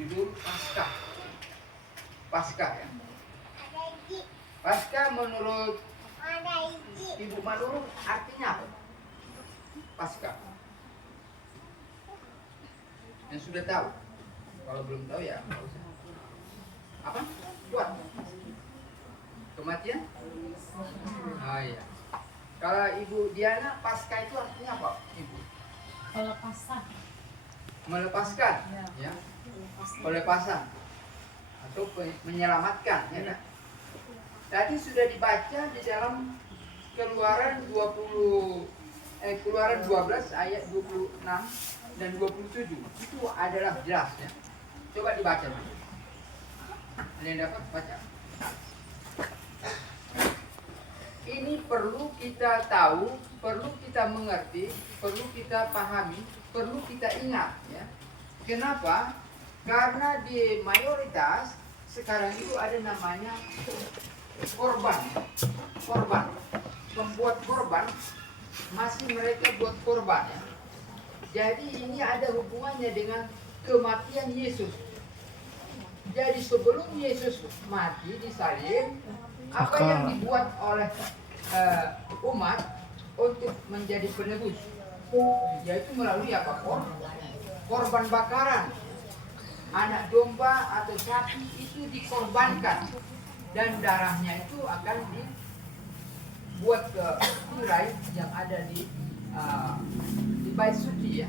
judul Paskah. Paskah ya. Paskah menurut Ibu Manurung artinya apa? Paskah. Yang sudah tahu? Kalau belum tahu ya nggak usah. Apa? Buat kematian? Ah iya. Kalau Ibu Diana, Paskah itu artinya apa, Ibu? Pelepasan. Melepaskan, ya. Pelepasan atau menyelamatkan, ya kan? Tadi sudah dibaca di dalam Keluaran 12 ayat 26 dan 27. Itu adalah jelas ya. Coba dibaca. Ada yang dapat baca? Ini perlu kita tahu, perlu kita mengerti, perlu kita pahami, perlu kita ingat ya. Kenapa? Karena di mayoritas sekarang itu ada namanya korban, pembuat korban, masih mereka buat korban ya. Jadi ini ada hubungannya dengan kematian Yesus. Jadi sebelum Yesus mati disalib, apa yang dibuat oleh umat untuk menjadi penebus, yaitu melalui apa? Korban bakaran, anak domba atau sapi itu dikorbankan. Dan darahnya itu akan dibuat ke tirai yang ada di bait suci ya,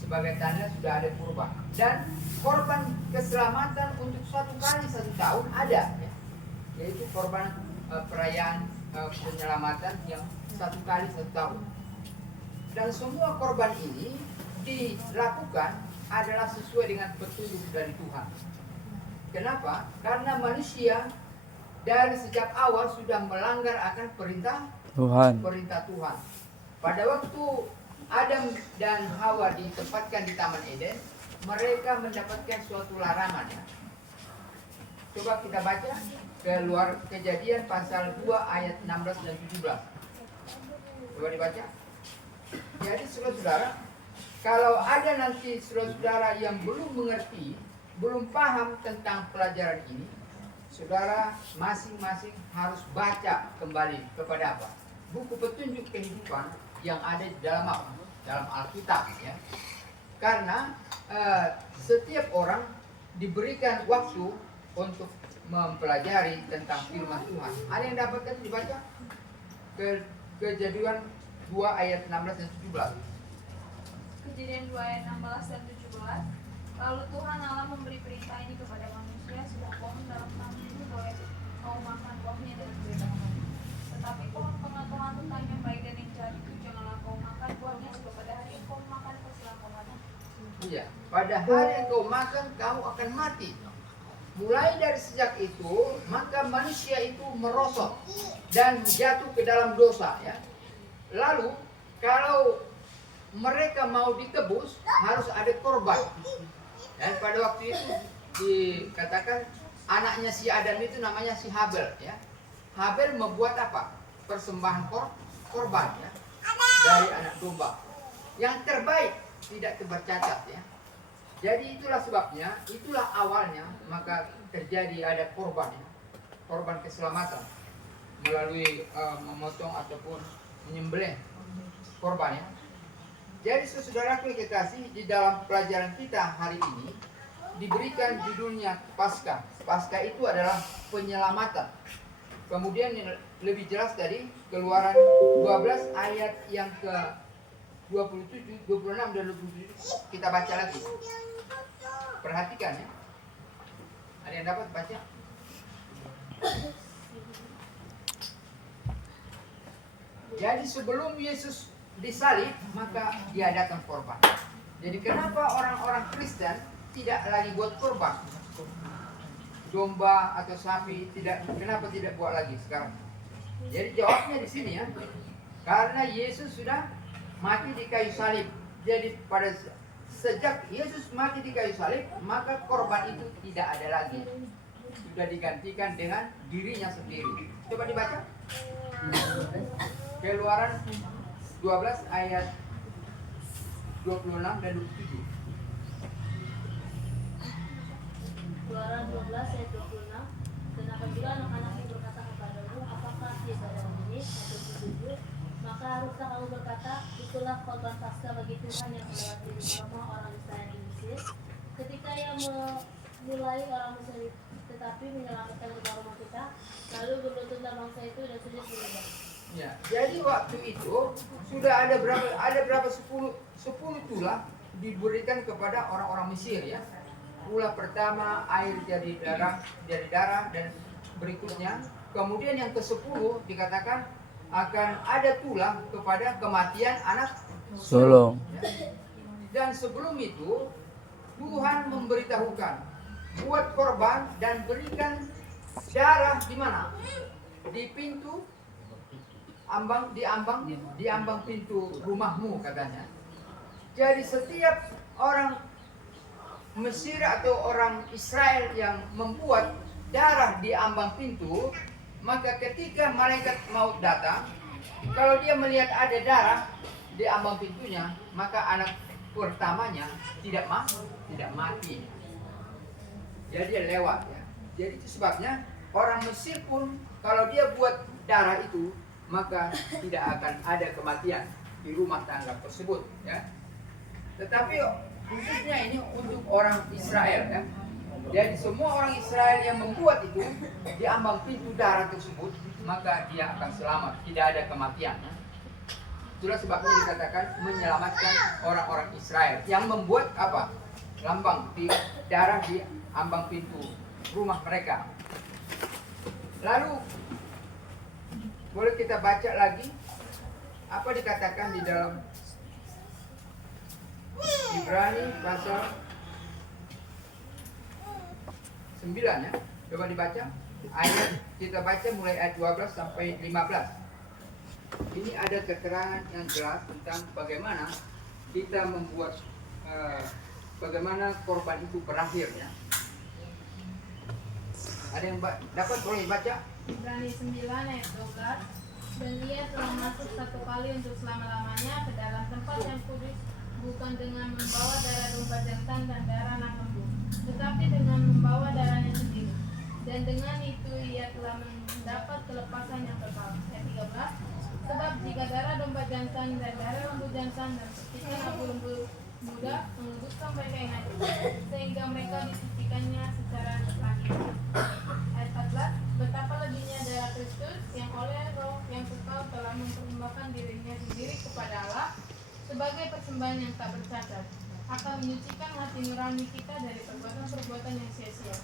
sebagai tanda sudah ada kurban. Dan korban keselamatan untuk 1 kali 1 tahun ada ya, yaitu korban perayaan penyelamatan yang 1 kali 1 tahun. Dan semua korban ini dilakukan adalah sesuai dengan petunjuk dari Tuhan. Kenapa? Karena manusia dari sejak awal sudah melanggar akan perintah Tuhan. Pada waktu Adam dan Hawa ditempatkan di Taman Eden, mereka mendapatkan suatu larangan ya. Coba kita baca Kejadian pasal 2 ayat 16 dan 17. Coba dibaca. Jadi saudara-saudara, kalau ada nanti saudara-saudara yang belum mengerti, belum paham tentang pelajaran ini, saudara masing-masing harus baca kembali kepada apa? Buku petunjuk kehidupan yang ada di dalam apa? Dalam Alkitab ya. Karena setiap orang diberikan waktu untuk mempelajari tentang firman Tuhan. Ada yang dapat dibaca? Kejadian 2 ayat 16 dan 17. Kejadian 2 ayat 16 dan 17. Lalu Tuhan Allah memberi perintah ini kepada manusia, sebuah pohon dalam taman itu boleh kau makan buahnya dan bebas. Tetapi pohon pengetahuan tentang yang baik dan yang jahat itu janganlah kau makan buahnya, sebab pada hari yang kau makan pastilah kau mati. Iya, pada hari yang kau makan kau akan mati. Mulai dari sejak itu, maka manusia itu merosot dan jatuh ke dalam dosa ya. Lalu kalau mereka mau ditebus harus ada korban. Dan pada waktu itu dikatakan anaknya si Adam itu namanya si Habel ya. Habel membuat apa? Persembahan korban ya, dari anak domba. Yang terbaik, tidak bercacat ya. Jadi itulah sebabnya, itulah awalnya maka terjadi ada korban ya. Korban keselamatan melalui memotong ataupun menyembelih korban ya. Jadi saudaraku yang kekasih, di dalam pelajaran kita hari ini diberikan judulnya Paskah. Paskah itu adalah penyelamatan. Kemudian yang lebih jelas tadi Keluaran 12 ayat yang ke 27, 26 dan 27 kita baca lagi. Perhatikan ya. Ada yang dapat baca? Jadi sebelum Yesus disalib, maka diadakan korban. Jadi kenapa orang-orang Kristen tidak lagi buat korban? Domba atau sapi kenapa tidak buat lagi sekarang? Jadi jawabnya di sini ya. Karena Yesus sudah mati di kayu salib. Jadi pada sejak Yesus mati di kayu salib, maka korban itu tidak ada lagi. Sudah digantikan dengan dirinya sendiri. Coba dibaca. Keluaran 12 ayat 26 dan 27. 12 ayat 26. Dan apabila anak-anakmu berkata kepadamu, apakah ibadah ini? Ayat 27. Maka haruslah kamu berkata, itulah korban Paskah bagi Tuhan yang melewati rumah orang Israel di Mesir. Ketika ia memulai orang Mesir tetapi menyelamatkan rumah kita, lalu berlututlah bangsa itu dan sujud menyembah. Ya, jadi waktu itu sudah ada berapa 10 tulah diberikan kepada orang-orang Mesir ya. Tulah pertama air jadi darah dan berikutnya kemudian yang ke-10 dikatakan akan ada tulah kepada kematian anak sulung. ya. Dan sebelum itu Tuhan memberitahukan buat korban dan berikan darah di mana? Di pintu di ambang pintu rumahmu katanya. Jadi setiap orang Mesir atau orang Israel yang membuat darah di ambang pintu, maka ketika malaikat maut datang, kalau dia melihat ada darah di ambang pintunya, maka anak pertamanya tidak mati. Jadi dia lewat ya. Jadi itu sebabnya orang Mesir pun kalau dia buat darah itu, maka tidak akan ada kematian di rumah tangga tersebut ya. Tetapi khususnya ini untuk orang Israel ya. Jadi semua orang Israel yang membuat itu di ambang pintu darah tersebut, maka dia akan selamat, tidak ada kematian ya. Itulah sebabnya dikatakan menyelamatkan orang-orang Israel yang membuat apa? Lambang di darah di ambang pintu rumah mereka. Lalu boleh kita baca lagi apa dikatakan di dalam Ibrani pasal 9 ya. Coba dibaca. Kita baca mulai ayat 12 sampai 15. Ini ada keterangan yang jelas tentang bagaimana kita membuat bagaimana korban itu berakhir ya. Ada yang dapat boleh baca? Ibrani 9 ayat 12. Dan ia telah masuk satu kali untuk selama-lamanya ke dalam tempat yang kudus, bukan dengan membawa darah domba jantan dan darah anak lembu, tetapi dengan membawa darahnya sendiri. Dan dengan itu ia telah mendapat kelepasan yang kekal. Ayat 13. Sebab jika darah domba jantan dan darah lembu jantan dan petikan abu lembu muda menguduskan mereka yang najis, sehingga mereka disucikannya secara terakhir. Ayat 14. Betapa lebihnya darah Kristus yang oleh Roh yang kekal telah mempersembahkan dirinya sendiri kepada Allah sebagai persembahan yang tak bercacat, akan menyucikan hati nurani kita dari perbuatan-perbuatan yang sia-sia,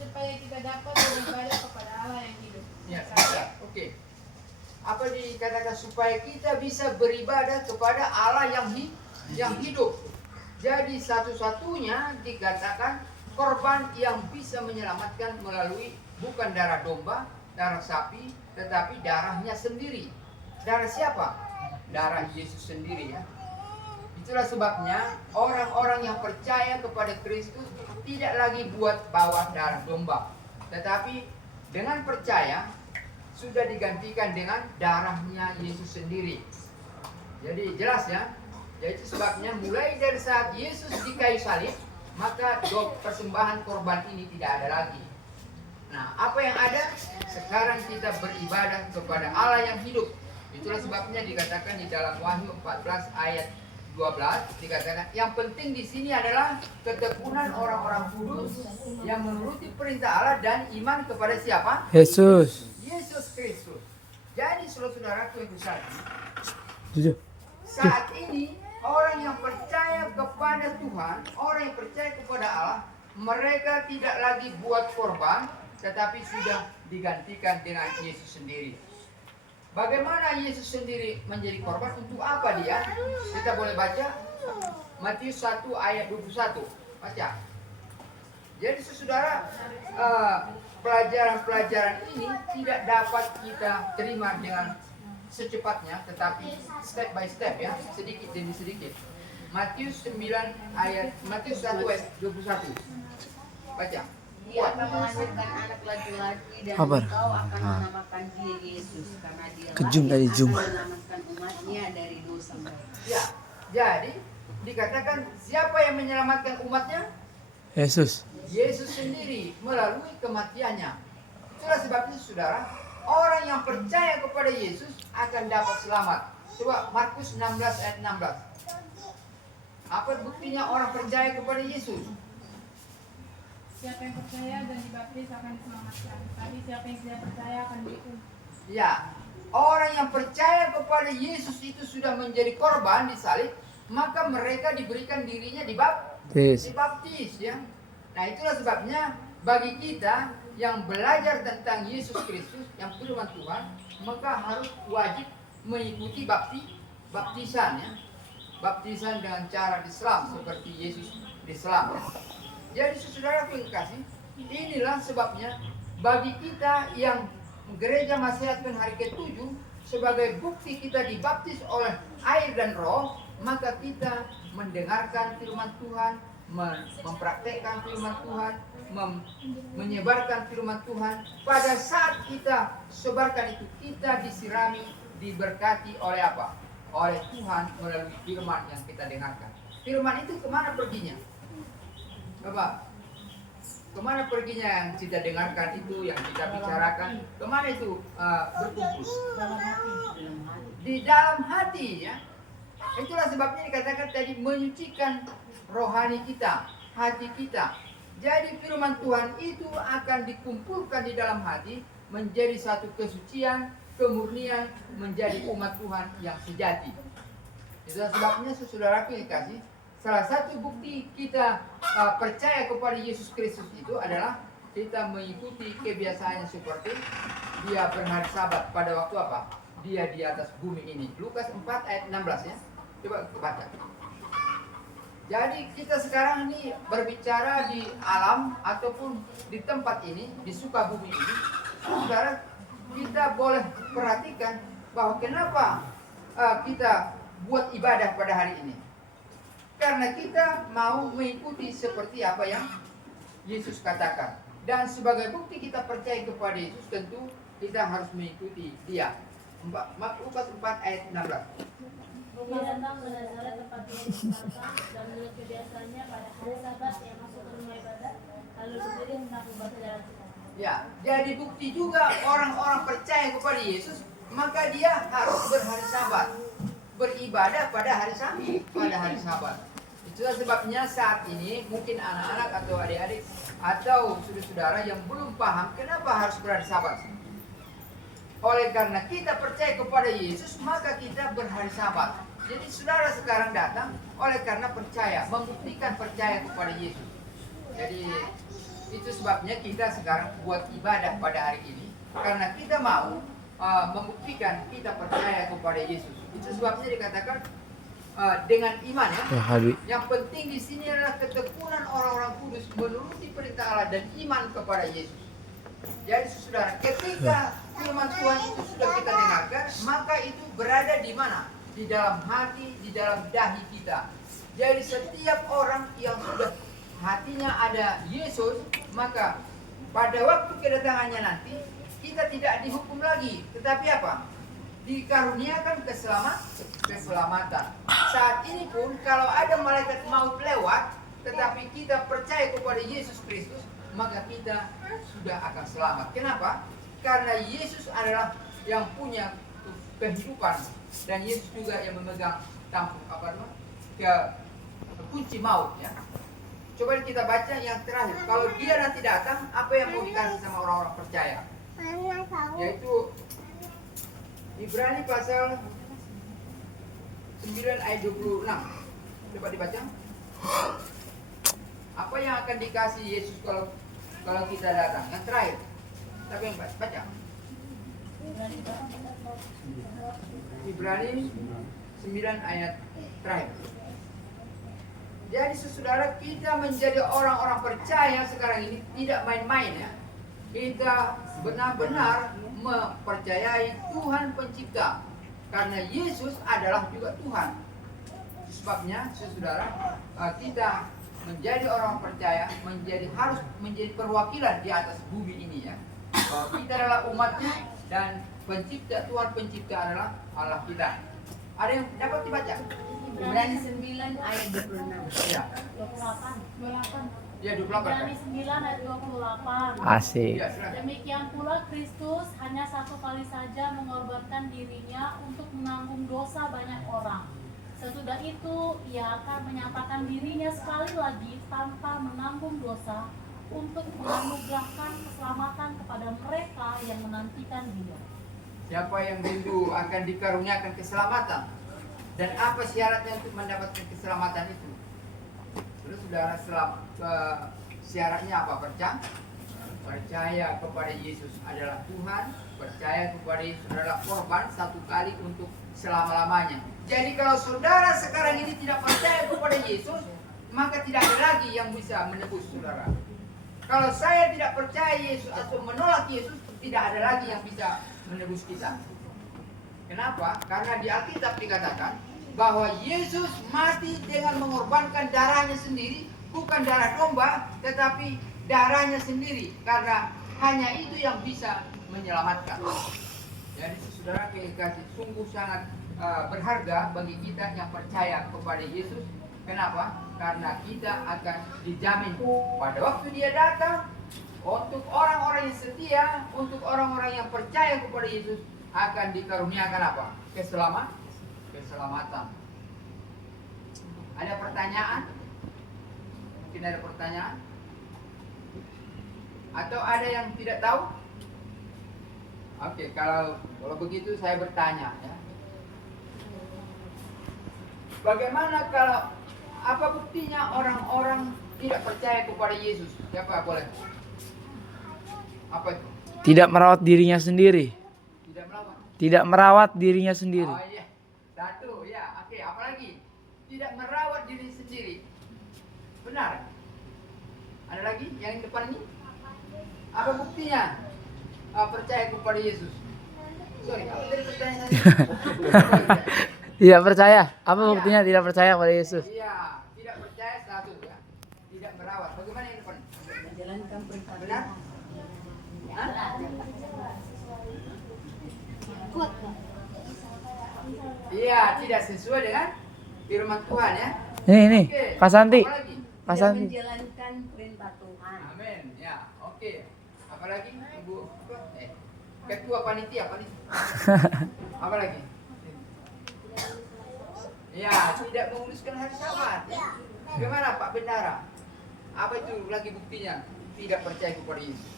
supaya kita dapat beribadah kepada Allah yang hidup. Ya, oke. Apa dikatakan supaya kita bisa beribadah kepada Allah yang hidup. Jadi satu-satunya dikatakan korban yang bisa menyelamatkan melalui bukan darah domba, darah sapi, tetapi darahnya sendiri. Darah siapa? Darah Yesus sendiri ya. Itulah sebabnya orang-orang yang percaya kepada Kristus tidak lagi buat bawa darah domba, tetapi dengan percaya sudah digantikan dengan darahnya Yesus sendiri. Jadi jelas ya. Jadi sebabnya mulai dari saat Yesus di kayu salib, maka persembahan korban ini tidak ada lagi. Nah, apa yang ada? Sekarang kita beribadah kepada Allah yang hidup. Itulah sebabnya dikatakan di dalam Wahyu 14 ayat 12 dikatakan yang penting di sini adalah ketekunan orang-orang kudus yang menuruti perintah Allah dan iman kepada siapa? Yesus. Yesus Kristus. Jadi saudara-saudaraku yang bersaksi, Jujur. saat ini orang yang percaya kepada Tuhan, orang yang percaya kepada Allah, mereka tidak lagi buat korban, tetapi sudah digantikan dengan Yesus sendiri. Bagaimana Yesus sendiri menjadi korban? Untuk apa dia? Kita boleh baca Matius 1 ayat 21. Baca. Jadi saudara, pelajaran-pelajaran ini tidak dapat kita terima dengan secepatnya, tetapi step by step ya, sedikit demi sedikit. Matius 1 ayat 21. Baca. Dia akan melahirkan anak laki-laki dan Kabar. engkau akan menamakan dia Yesus karena dia Kejum dari Zoom. akan menyelamatkan umatnya dari dosa mereka. Ya, jadi dikatakan siapa yang menyelamatkan umatnya? Yesus. Yesus sendiri melalui kematiannya. Itulah sebabnya saudara, orang yang percaya kepada Yesus akan dapat selamat. Coba Markus 16 ayat 16. Apa buktinya orang percaya kepada Yesus? Siapa yang percaya dan dibaptis akan diselamatkan, tapi siapa yang tidak percaya akan dihukum. Ya, orang yang percaya kepada Yesus itu sudah menjadi korban disalib, maka mereka diberikan dirinya dibaptis ya. Nah, itulah sebabnya bagi kita yang belajar tentang Yesus Kristus yang firman Tuhan, maka harus wajib mengikuti baptisan ya. Baptisan dengan cara diselam seperti Yesus diselam. Jadi saudara yang kasih, inilah sebabnya bagi kita yang gereja Masihat hari ke-7 sebagai bukti kita dibaptis oleh air dan roh, maka kita mendengarkan firman Tuhan, mempraktekkan firman Tuhan, menyebarkan firman Tuhan. Pada saat kita sebarkan itu, kita disirami, diberkati oleh apa? Oleh Tuhan melalui firman yang kita dengarkan. Firman itu kemana perginya? Bapak, kemana perginya yang kita dengarkan itu, yang kita bicarakan? Kemana itu berkumpul? Di dalam hati ya. Itulah sebabnya dikatakan tadi menyucikan rohani kita, hati kita. Jadi firman Tuhan itu akan dikumpulkan di dalam hati menjadi satu kesucian, kemurnian, menjadi umat Tuhan yang sejati. Itulah sebabnya saudaraku yang kasih, salah satu bukti kita percaya kepada Yesus Kristus itu adalah kita mengikuti kebiasaannya seperti dia berhari Sabat pada waktu apa? Dia di atas bumi ini. Lukas 4 ayat 16 ya. Coba baca. Jadi kita sekarang ini berbicara di alam ataupun di tempat ini, di Sukabumi ini. Saudara, kita boleh perhatikan bahwa kenapa kita buat ibadah pada hari ini. Karena kita mau mengikuti seperti apa yang Yesus katakan. Dan sebagai bukti kita percaya kepada Yesus, tentu kita harus mengikuti Dia. Lukas 4 ayat 16. Dia datang ke Nazaret tempat dia dibesarkan, dan menurut kebiasaannya pada hari Sabat ia masuk ke rumah ibadat, lalu berdiri hendak membaca dalam kitab. Ya, jadi bukti juga orang-orang percaya kepada Yesus, maka dia harus berhari Sabat, beribadah pada hari Sabat. Itulah sebabnya saat ini mungkin anak-anak atau adik-adik atau saudara-saudara yang belum paham kenapa harus berhari Sabat. Oleh karena kita percaya kepada Yesus, maka kita berhari Sabat. Jadi saudara sekarang datang oleh karena percaya, membuktikan percaya kepada Yesus. Jadi itu sebabnya kita sekarang buat ibadah pada hari ini, karena kita mau membuktikan kita percaya kepada Yesus. Itu sebabnya dikatakan dengan iman ya. Yang penting di sini adalah ketekunan orang-orang kudus menuruti perintah Allah dan iman kepada Yesus. Jadi saudara, ketika firman Tuhan itu sudah kita dengarkan, maka itu berada di mana? Di dalam hati, di dalam dahi kita. Jadi setiap orang yang sudah hatinya ada Yesus, maka pada waktu kedatangannya nanti kita tidak dihukum lagi, tetapi apa? Dikaruniakan keselamatan. Saat ini pun kalau ada malaikat maut lewat, tetapi kita percaya kepada Yesus Kristus, maka kita sudah akan selamat. Kenapa? Karena Yesus adalah yang punya kehidupan dan Yesus juga yang memegang tampuk kunci maut ya. Coba kita baca yang terakhir. Kalau dia nanti datang, apa yang mau dikasih sama orang-orang percaya? Yaitu Ibrani pasal 9 ayat 26. Coba dibaca. Apa yang akan dikasih Yesus kalau kita datang? Yang terakhir. Siapa yang baca? Ibrani 9 ayat terakhir. Jadi saudara, kita menjadi orang-orang percaya sekarang ini tidak main-main ya. Kita benar-benar mempercayai Tuhan Pencipta, karena Yesus adalah juga Tuhan. Sebabnya saudara, kita menjadi orang percaya harus menjadi perwakilan di atas bumi ini ya. Bahwa kita adalah umatnya dan Pencipta, Tuhan Pencipta adalah Allah kita. Ada yang dapat dibaca? Ibrani 9 ayat 26. Ya. 28. Ya 28. Ibrani 9 ayat 28. Asik. Ya, silakan. Demikian pula Kristus hanya satu kali saja mengorbankan dirinya untuk menanggung dosa banyak orang. Sesudah itu, ia akan menyatakan dirinya sekali lagi tanpa menanggung dosa untuk menganugerahkan keselamatan kepada mereka yang menantikan Dia. Siapa yang rindu akan dikaruniakan keselamatan? Dan apa syaratnya untuk mendapatkan keselamatan itu? Terus saudara, syaratnya apa? Percaya kepada Yesus adalah Tuhan, percaya kepada Yesus adalah korban satu kali untuk selama-lamanya. Jadi kalau saudara sekarang ini tidak percaya kepada Yesus, maka tidak ada lagi yang bisa menebus saudara. Kalau saya tidak percaya Yesus atau menolak Yesus, tidak ada lagi yang bisa menebus kita. Kenapa? Karena di Alkitab dikatakan bahwa Yesus mati dengan mengorbankan darahnya sendiri, bukan darah domba, tetapi darahnya sendiri, karena hanya itu yang bisa menyelamatkan. Jadi saudara kekasih, sungguh sangat berharga bagi kita yang percaya kepada Yesus. Kenapa? Karena kita akan dijamin pada waktu Dia datang, untuk orang-orang yang setia, untuk orang-orang yang percaya kepada Yesus akan dikaruniakan apa? Keselamatan. Ada pertanyaan? Mungkin ada pertanyaan? Atau ada yang tidak tahu? Oke, kalau begitu saya bertanya ya. Bagaimana kalau apa buktinya orang-orang tidak percaya kepada Yesus? Siapa boleh? Apa itu? Tidak merawat dirinya sendiri. Tidak melawan. Tidak merawat dirinya sendiri. Oh iya, satu ya. Oke, apalagi? Tidak merawat diri sendiri. Benar. Ada lagi yang depan ini? Apa buktinya? Percaya kepada Yesus. Sorry, apa tadi pertanyaan tadi? Tidak percaya. Apa buktinya tidak percaya pada Yesus? Iya, tidak percaya satu ya. Tidak merawat. Bagaimana yang depan? Menjalankan perintah Benar? Hah? Iya, tidak sesuai dengan firman Tuhan ya. Ini, Oke, Pak Santi. apa lagi? Pak tidak Santi. menjalankan perintah Tuhan. Amin. Ya, oke. Apalagi Ibu ketua panitia. Apa lagi? Ya, tidak menguruskan hari Sabat. Ya. Gimana Pak Bendara? Apa itu lagi buktinya? Tidak percaya kepada Yesus.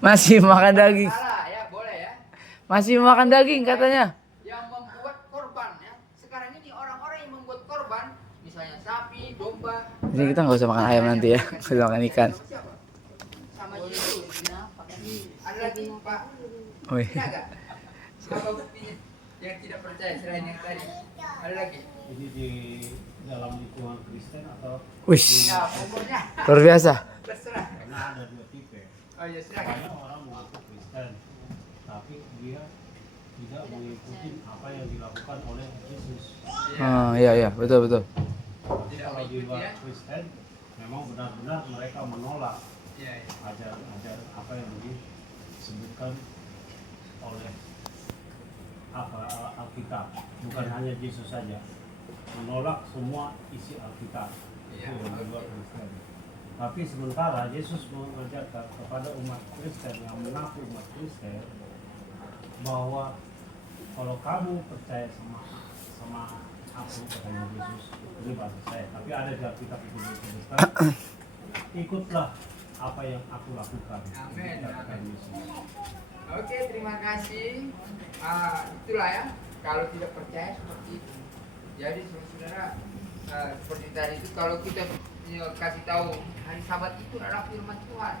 Masih makan daging. Salah ya, boleh ya. Masih makan daging katanya. Yang membuat korban ya. Sekarang ini orang-orang yang membuat korban, misalnya sapi, domba. Ini kita nggak usah makan ayam nanti ya. Kita makan ikan. Sama siapa? Sama Yesus. Ada lagi Pak? Oh iya. Ada nggak? Apa buktinya yang tidak percaya selain yang tadi? Ada lagi? Ini di dalam lingkungan Kristen atau Wih, Ya, pokoknya luar biasa. terserah. karena ada dua tipe. Oh ya, silakan. Banyak orang mengaku Kristen, tapi dia tidak mengikuti apa yang dilakukan oleh Yesus. Iya, betul. Tidak Kalau di mengikuti luar ya. Kristen, memang benar-benar mereka menolak Iya, iya. ajaran apa yang disebutkan oleh Alkitab. Bukan hanya Yesus saja, menolak semua isi Alkitab. Iya, Itu yang di luar oke. Kristen. Tapi sementara Yesus mengajarkan kepada umat Kristen yang mengaku umat Kristen bahwa kalau kamu percaya sama aku, katanya Yesus, ini bahasa saya, tapi ada di Alkitab itu disebutkan, ikutlah apa yang aku lakukan. Amin. Katakan Yesus. Oke, terima kasih. Itulah ya, kalau tidak percaya seperti itu. Jadi saudara, seperti tadi itu kalau kita kasih tahu hari Sabat itu adalah firman Tuhan,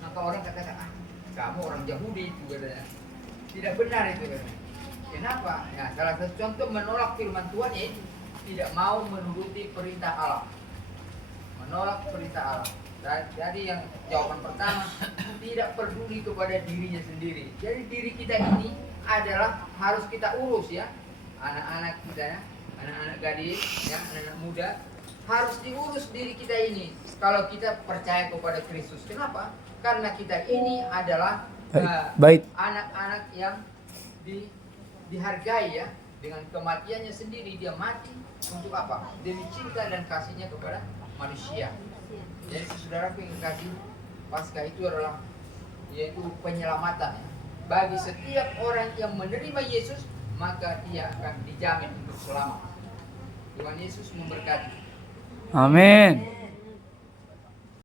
maka orang katakan, kamu orang Yahudi itu katanya. Tidak benar itu katanya. Kenapa? Ya, salah satu contoh menolak firman Tuhan itu tidak mau menuruti perintah Allah. Menolak perintah Allah. Jadi yang jawaban pertama, tidak peduli kepada dirinya sendiri. Jadi diri kita ini adalah harus kita urus ya. Anak-anak kita ya, anak-anak gadis ya, anak-anak muda, harus diurus diri kita ini. Kalau kita percaya kepada Kristus. Kenapa? Karena kita ini adalah Baik. anak-anak yang dihargai ya. Dengan kematiannya sendiri dia mati untuk apa? Demi cinta dan kasihnya kepada manusia. Jadi saudara yang kasih, Paskah itu adalah yaitu penyelamatan ya. Bagi setiap orang yang menerima Yesus, maka dia akan dijamin untuk selamat. Tuhan Yesus memberkati. Amin.